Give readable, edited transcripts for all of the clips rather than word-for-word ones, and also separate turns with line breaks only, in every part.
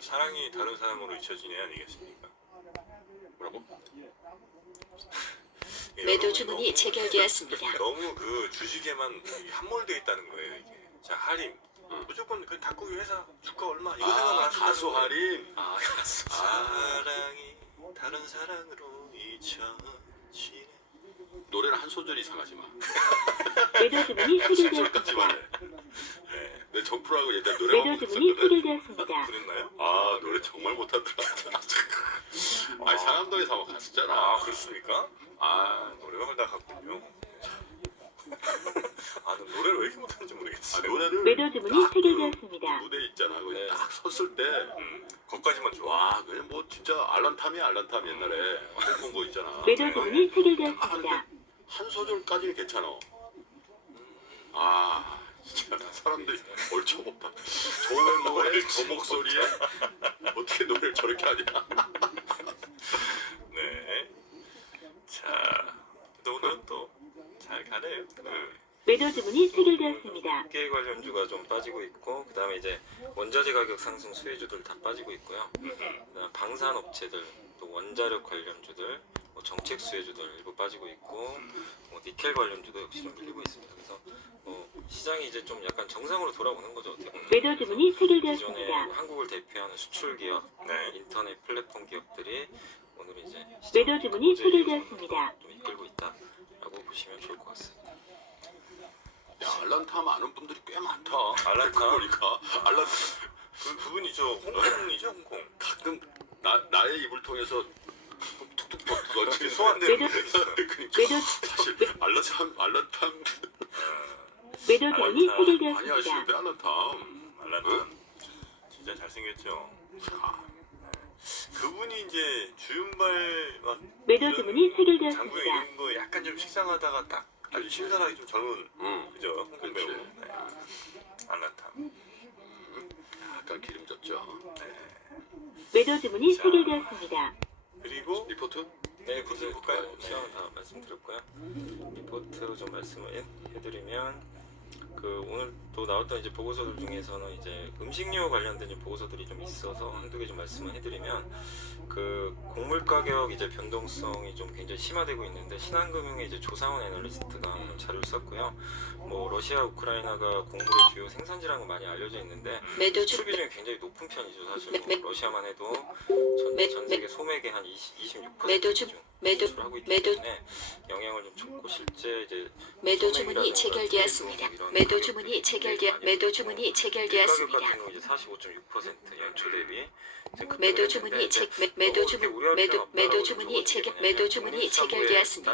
사랑이 다른 사람으로 잊혀진 애 아니겠습니까?
뭐라고?
매도 주문이 체결되었습니다.
너무 그 주식에만 함몰되어 있다는 거예요. 이게. 자, 할인. 무조건 그 닭고기 회사 주가 얼마 이거 생각만 하시는
가수 할인. 가수.
사랑이 다른 사랑으로 잊혀지네.
노래는 한 소절 이상하지 마.
매도 주문이
소절까지만
체결되었습니다.
해.
네.
내 정프라고 옛날 노래방
매도 주문이
했었거든.
체결되었습니다.
그랬나요?
노래 정말 못하더라. 아니 상암동에서 한번 갔었잖아.
그렇습니까? 노래방을 다 갔군요. 나 노래를 왜 이렇게 못하는지 모르겠어요.
노래를
매도 주문이
딱
체결되었습니다.
그 무대 있잖아. 거기
네.
딱 섰을 때.
거기까지만 좋아.
와, 그냥 뭐 진짜 알란탐이야 알란탐 옛날에 홍콩 거 있잖아.
매도 주문이 체결되었습니다.
한 소절까지는 괜찮아. 진짜 사람들이 얼쳐먹다. 저 외모에 저 목소리에 어떻게 노래를 저렇게 하냐.
네. 자, 또 오늘은 또 잘 가네요.
매도 주문이 체결되었습니다.
업계 관련주가 좀 빠지고 있고, 그 다음에 이제 원자재 가격 상승 수혜주들 다 빠지고 있고요. 그다음 방산업체들, 또 원자력 관련주들, 뭐 정책 수혜주들 일부 빠지고 있고, 뭐 니켈 관련주도 역시 좀 밀리고 있습니다. 그래서 시장이 이제 좀 약간 정상으로 돌아오는 거죠. 어떻게 보면.
매도 주문이
기존에
체결되었습니다.
한국을 대표하는 수출 기업,
네.
인터넷 플랫폼 기업들이 오늘 이제
매도 주문이
시장
체결되었습니다.
좀 이끌고 있다라고 보시면 좋을 것 같습니다.
야, 알란탐 아는 분들이 꽤 많다.
알란탐?
보니까 알란탐
그분이죠. 홍콩이죠, 홍콩.
가끔 나의 입을 통해서 툭툭
어떻게
던지는
소환되는
매도-
분들 있어요.
그러니까
매도
사실 알란탐
매도 주문이
알란탐
많이
체결되었습니다.
하시는데 알란탐.
알란탐 진짜 잘생겼죠. 그분이 이제 주윤발 막
매도 주문이
장구영
체결되었습니다.
이런 거 약간 좀 식상하다가 딱 아주 신선하게 좀 젊은 그죠? 홍콩 배우.
그렇지.
네. 알란탐.
약간 기름졌죠.
매도 주문이
자.
체결되었습니다.
그리고
리포트?
네,
리포트
그
볼까요?
시황은 다 말씀드렸고요. 리포트 좀 말씀을 해드리면 오늘 또 나왔던 이제 보고서들 중에서는 이제 음식료 관련된 보고서들이 좀 있어서 한두 개 좀 말씀을 해드리면 곡물 가격 이제 변동성이 좀 굉장히 심화되고 있는데 신한금융의 이제 조상원 애널리스트가 오늘 자료를 썼고요. 뭐 러시아 우크라이나가 곡물의 주요 생산지라는 건 많이 알려져 있는데
매도
수출
주
비중이 굉장히 높은 편이죠. 사실
매-
뭐 러시아만 해도
매-
전 세계 소맥의 한 26%
매도 주-
비중
매도-
수출하고 있기
매도-
때문에 영향을 좀 줬고 실제 이제
매도 주문이 체결되었습니다. 매도 주문이 매도 주문이
가격
체결되었습니다.
같은 경우 이제 45.6% 연초 대비
매도 주문이 매도 주문 매도 주문이 매도 주문이 체결되었습니다.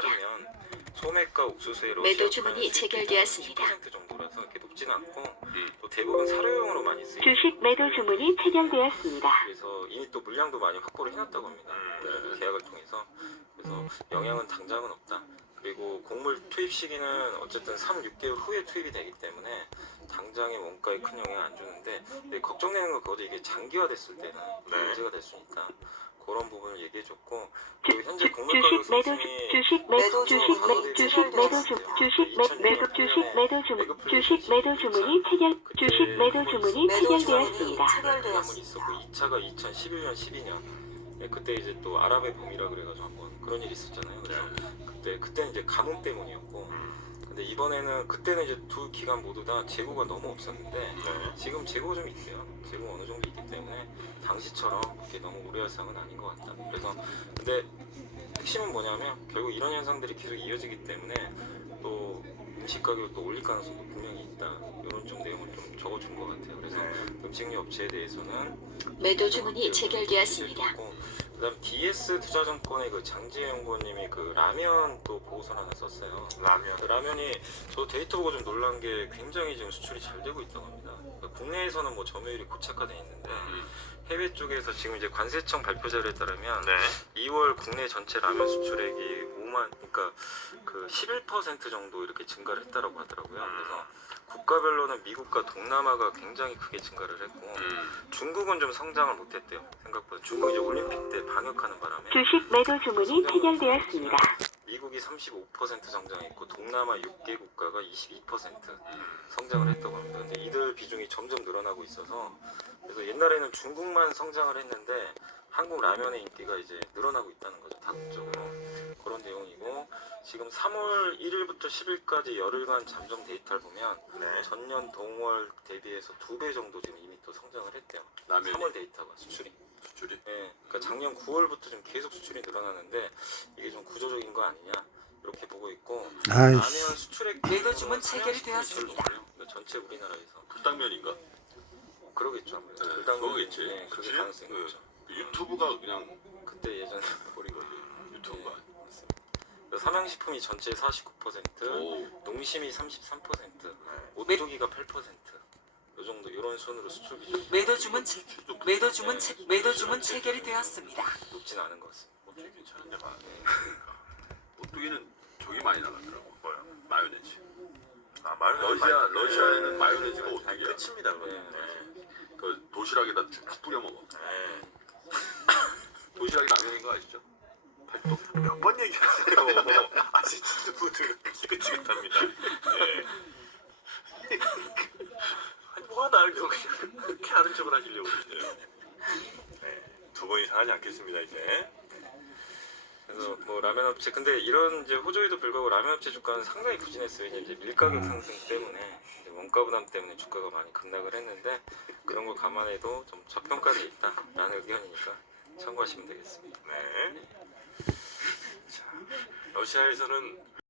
소맥과 옥수수의
매도 주문이 체결되었습니다.
10% 정도라서 이렇게 높지는 않고 또 대부분 사료용으로 많이 쓰이고
주식 매도 주문이 체결되었습니다.
그래서 이미 또 물량도 많이 확보를 해놨다고 합니다. 계약을 통해서 그래서 영향은 당장은 없다. 그리고 곡물 투입 시기는 어쨌든 3, 6개월 후에 투입이 되기 때문에 당장의 원가에 큰 영향 안 주는데 근데 걱정되는 건 그거죠. 이게 장기화됐을 때는 문제가 될 수 있다. 그런 부분을 얘기해줬고 그리고 현재 곡물 가격
주식 매도
상승이
주식 매도 주식 매 주식 매도 주 주식 매도 주식 매도 주문 주식 매도 주문이 체결 주식 매도 주문이 체결되었습니다.
한번 있었고 2차가 2011년, 12년 그때 이제 또 아랍의 봄이라 그래가지고 한번 그런 일이 있었잖아요. 그래서 그때는 이제 가뭄 때문이었고 근데 이번에는 그때는 이제 두 기간 모두 다 재고가 너무 없었는데 지금 재고가 좀 있대요. 재고가 어느 정도 있기 때문에 당시처럼 그렇게 너무 우려할 사항은 아닌 것 같다. 그래서 근데 핵심은 뭐냐면 결국 이런 현상들이 계속 이어지기 때문에 또 음식 가격을 또 올릴 가능성도 분명히 있다. 이런 좀 내용을 좀 적어준 것 같아요. 그래서 음식료 업체에 대해서는
매도 주문이 체결되었습니다.
그다음 DS 투자증권의 장지혜 연구원님이 라면 또 보고서를 하나 썼어요.
라면.
라면이 저 데이터 보고 좀 놀란 게 굉장히 지금 수출이 잘 되고 있다고 합니다. 국내에서는 뭐 점유율이 고착화돼 있는데 해외 쪽에서 지금 이제 관세청 발표 자료에 따르면 2월 국내 전체 라면 수출액이 5만 그러니까 11% 정도 이렇게 증가를 했다라고 하더라고요. 그래서 국가별로는 미국과 동남아가 굉장히 크게 증가를 했고 중국은 좀 성장을 못했대요. 생각보다 중국이 이제 올림픽 때 방역하는 바람에
주식 매도 주문이 체결되었습니다.
미국이 35% 성장했고 동남아 6개 국가가 22% 성장을 했다고 합니다. 근데 이들 비중이 점점 늘어나고 있어서 그래서 옛날에는 중국만 성장을 했는데 한국 라면의 인기가 이제 늘어나고 있다는 거죠. 다국적으로. 그런 내용이고 지금 3월 1일부터 10일까지 열흘간 잠정 데이터를 보면
네.
전년 동월 대비해서 2배 정도 지금 이미 또 성장을 했대요.
라면이
3월 데이터가 수출이.
수출이
네, 그러니까 작년 9월부터 좀 계속 수출이 늘어나는데 이게 좀 구조적인 거 아니냐 이렇게 보고 있고 라면
아이씨.
수출액
매도 주문 체결이 되었습니다.
그러니까 전체 우리나라에서
불당면인가?
그러겠죠 아무래도.
네,
불당면,
그거겠지.
네, 그게
그치?
가능성이
네.
높죠.
유튜브가 그냥
그때 예전에
버린 거지. 유튜브가.
삼양식품이 전체의 49%,
오.
농심이 33%, 오뚜기가 8%. 요 정도 이런 순으로 수출 기준
매도 주문 체결이 되었습니다.
높진 않은 것 같습니다.
어떻게 괜찮은데 봐. 오뚜기는 저기 많이 나가더라고. 뭐요? 마요네즈.
아, 말은
러시아에는 마요네즈가
아니,
오뚜기야.
끝입니다.
네.
그건.
그 도시락에다 쭉 뿌려 먹어.
네.
도시락이 라면인 거 아시죠?
몇 번 얘기하세요. 아, 진짜 푸드가 지긋지긋합니다. 예. 아니, 뭐가 나을 경우 그렇게 아는 척을 하시려고 그러세요. 네. 두 번 이상 하지 않겠습니다, 이제.
그래서 뭐 라면 업체 근데 이런 이제 호조에도 불구하고 라면 업체 주가는 상당히 부진했어요. 왜냐면 이제 밀가격 상승 때문에 이제 원가 부담 때문에 주가가 많이 급락을 했는데 그런 거 감안해도 좀 저평가돼 있다라는 의견이니까 참고하시면 되겠습니다.
네. 자, 러시아에서는